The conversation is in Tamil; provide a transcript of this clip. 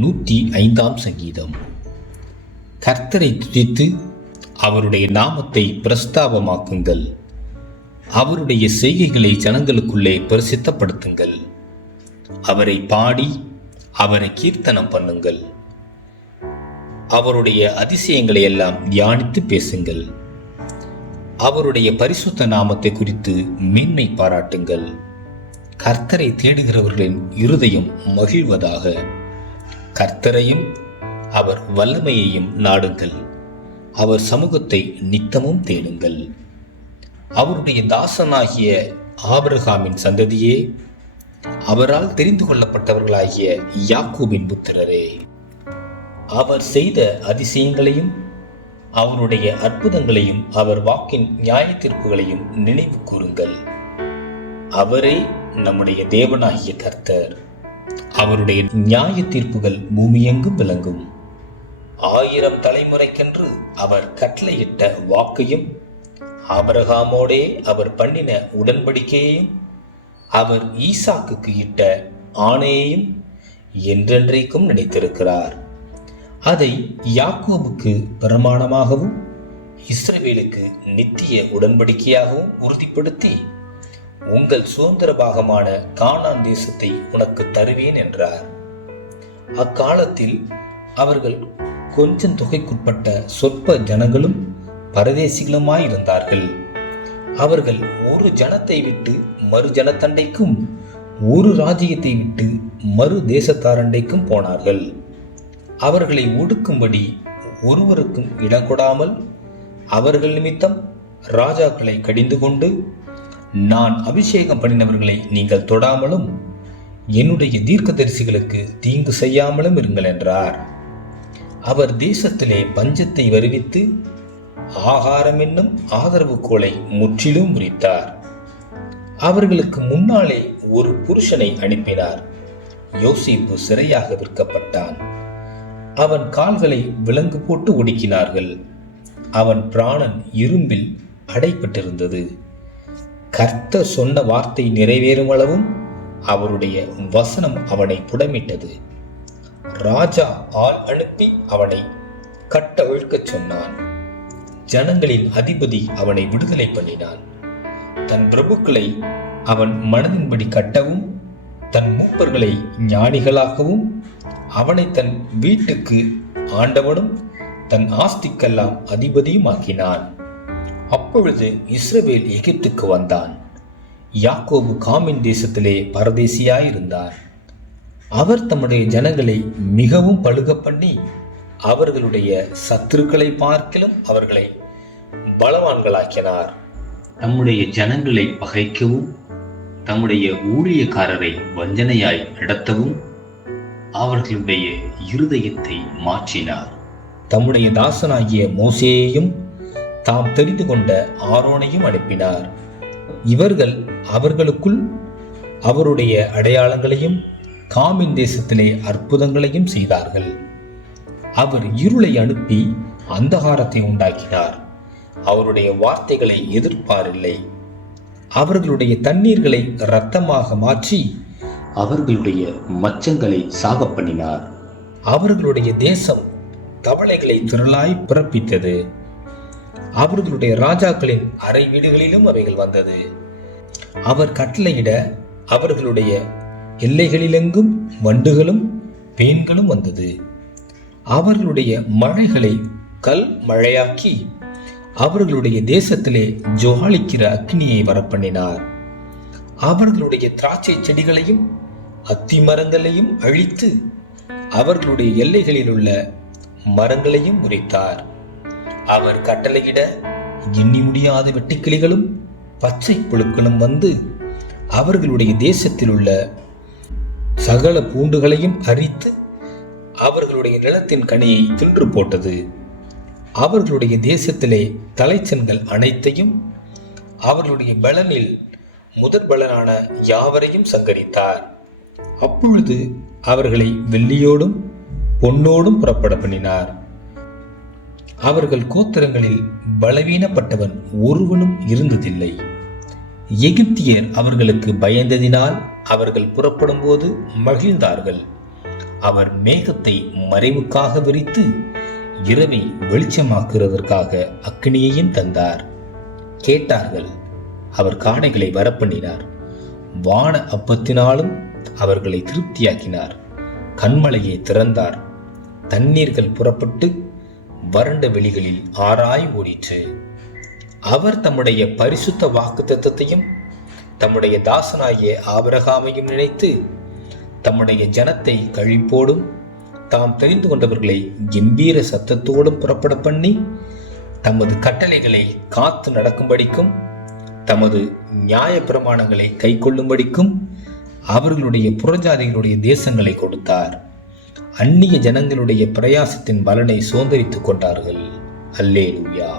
105 சங்கீதம். கர்த்தரை துதித்து அவருடைய நாமத்தை பிரஸ்தாபமாக்குங்கள். அவருடைய செய்கைகளை ஜனங்களுக்குள்ளே பிரசித்தப்படுத்துங்கள். அவரை பாடி அவரை கீர்த்தனம் பண்ணுங்கள். அவருடைய அதிசயங்களை எல்லாம் தியானித்து பேசுங்கள். அவருடைய பரிசுத்த நாமத்தை குறித்து மேன்மை பாராட்டுங்கள். கர்த்தரை தேடுகிறவர்களின் இருதயம் மகிழ்வதாக. கர்த்தரையும் அவர் வல்லமையையும் நாடுங்கள். அவர் சமூகத்தை நித்தமும் தேடுங்கள். அவருடைய தாசனாகிய ஆபிரகாமின் சந்ததியே, அவரால் தெரிந்து கொள்ளப்பட்டவர்களாகிய யாக்கோபின் புத்திரரே, அவர் செய்த அதிசயங்களையும் அவருடைய அற்புதங்களையும் அவர் வாக்கின் நியாய தீர்ப்புகளையும் நினைவு கூறுங்கள். அவரே நம்முடைய தேவனாகிய கர்த்தர். அவருடைய நியாய தீர்ப்புகள் பூமியெங்கும் விளங்கும். 1000 தலைமுறைக்கென்று அவர் கட்டளையிட்ட வாக்கையும் ஆபிரகாமோடே அவர் பண்ணின உடன்படிக்கையையும் அவர் ஈசாக்குக்கு இட்ட ஆணையையும் என்றென்றைக்கும் நினைத்திருக்கிறார். அதை யாக்கோபுக்கு பிரமாணமாகவும் இஸ்ரவேலுக்கு நித்திய உடன்படிக்கையாகவும் உறுதிப்படுத்தி, உங்கள் சுதந்திர பாகமான கானான் தேசத்தை உனக்கு தருவேன் என்றார். அக்காலத்தில் அவர்கள் கொஞ்சம் தொகைக்குட்பட்ட சொற்ப ஜனங்களும் பரதேசிகளுமாயிருந்தார்கள். அவர்கள் ஒரு ஜனத்தை விட்டு மறு ஜனத்தண்டைக்கும், ஒரு ராஜ்யத்தை விட்டு மறு தேசத்தாரண்டைக்கும் போனார்கள். அவர்களை ஒடுக்கும்படி ஒருவருக்கும் இடம் கொடாமல் அவர்கள் நிமித்தம் ராஜாக்களை கடிந்து கொண்டு, நான் அபிஷேகம் பண்ணினவர்களை நீங்கள் தொடாமலும் என்னுடைய தீர்க்கதரிசிகளுக்கு தீங்கு செய்யாமலும் இருங்கள் என்றார். அவர் தேசத்திலே பஞ்சத்தை வருவித்து ஆகாரம் என்னும் ஆதரவு கோலை முற்றிலும் முறித்தார். அவர்களுக்கு முன்னாலே ஒரு புருஷனை அனுப்பினார். யோசேப்பு சிறையாக விற்கப்பட்டான். அவன் கால்களை விலங்கு போட்டு ஒடுக்கினார்கள். அவன் பிராணன் இரும்பில் அடைப்பட்டிருந்தது. கர்த்தர் சொன்ன வார்த்தை நிறைவேறும் அளவும் அவருடைய வசனம் அவனை புடமிட்டது. ராஜா ஆள் அனுப்பி அவனை கட்டவிழ்க்கச் சொன்னான். ஜனங்களின் அதிபதி அவனை விடுதலை பண்ணினான். தன் பிரபுக்களை அவன் மனதின்படி கட்டவும், தன் மூப்பர்களை ஞானிகளாகவும், அவனை தன் வீட்டுக்கு ஆண்டவனும் தன் ஆஸ்திக்கெல்லாம் அதிபதியும் ஆக்கினான். அப்பொழுது இஸ்ரவேல் எகிப்துக்கு வந்தான். யாக்கோபு காமின் தேசத்திலே பரதேசியாயிருந்தார். அவர் தம்முடைய ஜனங்களை மிகவும் பழுக பண்ணி, அவர்களுடைய சத்துருக்களை பார்க்கிலும் அவர்களை பலவான்களாக்கினார். தம்முடைய ஜனங்களை பகைக்கவும், தம்முடைய ஊழியக்காரரை வஞ்சனையாய் நடத்தவும் அவர்களுடைய இருதயத்தை மாற்றினார். தம்முடைய தாசனாகிய மோசேயையும் தாம் தெரிந்து கொண்ட ஆரோனையும் அனுப்பினார். இவர்கள் அவர்களுக்குள் அவருடைய அடையாளங்களையும் காமின் தேசத்திலே அற்புதங்களையும் செய்தார்கள். அவர் இருளை அனுப்பி அந்தகாரத்தை உண்டாக்கினார். அவருடைய வார்த்தைகளை எதிர்ப்பாரில்லை. அவர்களுடைய தண்ணீர்களை இரத்தமாக மாற்றி அவர்களுடைய மச்சங்களை சாக பண்ணினார். அவர்களுடைய தேசம் தவளைகளை திரளாய் பிறப்பித்தது. அவர்களுடைய ராஜாக்களின் அறை வீடுகளிலும் அவைகள் வந்தது. அவர் கட்டளையிட அவர்களுடைய எல்லைகளிலெங்கும் வண்டுகளும் பேன்களும் வந்தது. அவர்களுடைய மழைகளை கல் மழையாக்கி அவர்களுடைய தேசத்திலே ஜுவாலிக்கிற அக்னியை வரப்பண்ணினார். அவர்களுடைய திராட்சை செடிகளையும் அத்தி மரங்களையும் அழித்து அவர்களுடைய எல்லைகளில் உள்ள மரங்களையும் முறித்தார். அவர் கட்டளையிட எண்ணி முடியாத வெட்டுக்கிளிகளும் பச்சை புழுக்களும் வந்து அவர்களுடைய தேசத்தில் உள்ள சகல பூண்டுகளையும் அரித்து அவர்களுடைய நிலத்தின் கனியை தின்று போட்டது. அவர்களுடைய தேசத்திலே தலைச்சன்கள் அனைத்தையும் அவர்களுடைய பலனில் முதற் பலனான யாவரையும் சங்கரித்தார். அப்பொழுது அவர்களை வெள்ளியோடும் பொன்னோடும் புறப்பட பண்ணினார். அவர்கள் கோத்திரங்களில் பலவீனப்பட்டவன் ஒருவனும் இருந்ததில்லை. எகிப்தியர் அவர்களுக்கு பயந்ததினால் அவர்கள் புறப்படும் போது மகிழ்ந்தார்கள். அவர் மேகத்தை மறைவுக்காக விரித்து இரவை வெளிச்சமாக்குறதற்காக அக்கினியையும் தந்தார். கேட்டார்கள். அவர் காடைகளை வரப்பண்ணினார். வான அப்பத்தினாலும் அவர்களை திருப்தியாக்கினார். கண்மலையை திறந்தார். தண்ணீர்கள் புறப்பட்டு வறண்ட வெளிகளில் ஆராய் ஓடிற்று. அவர் தம்முடைய பரிசுத்த வாக்குத்தத்தத்தையும் தம்முடைய தாசனாகிய ஆபிரகாமையும் நினைத்து தம்முடைய ஜனத்தை கழிப்போடும் தாம் தெரிந்து கொண்டவர்களை கம்பீர சத்தத்தோடும் புறப்பட பண்ணி தமது கட்டளைகளை காத்து நடக்கும்படிக்கும் தமது நியாய பிரமாணங்களை கை கொள்ளும்படிக்கும் அவர்களுடைய புறஜாதிகளுடைய தேசங்களை கொடுத்தார். அந்நிய ஜனங்களுடைய பிரயாசத்தின் பலனை சுதந்தரித்துக் கொண்டார்கள். அல்லேலூயா.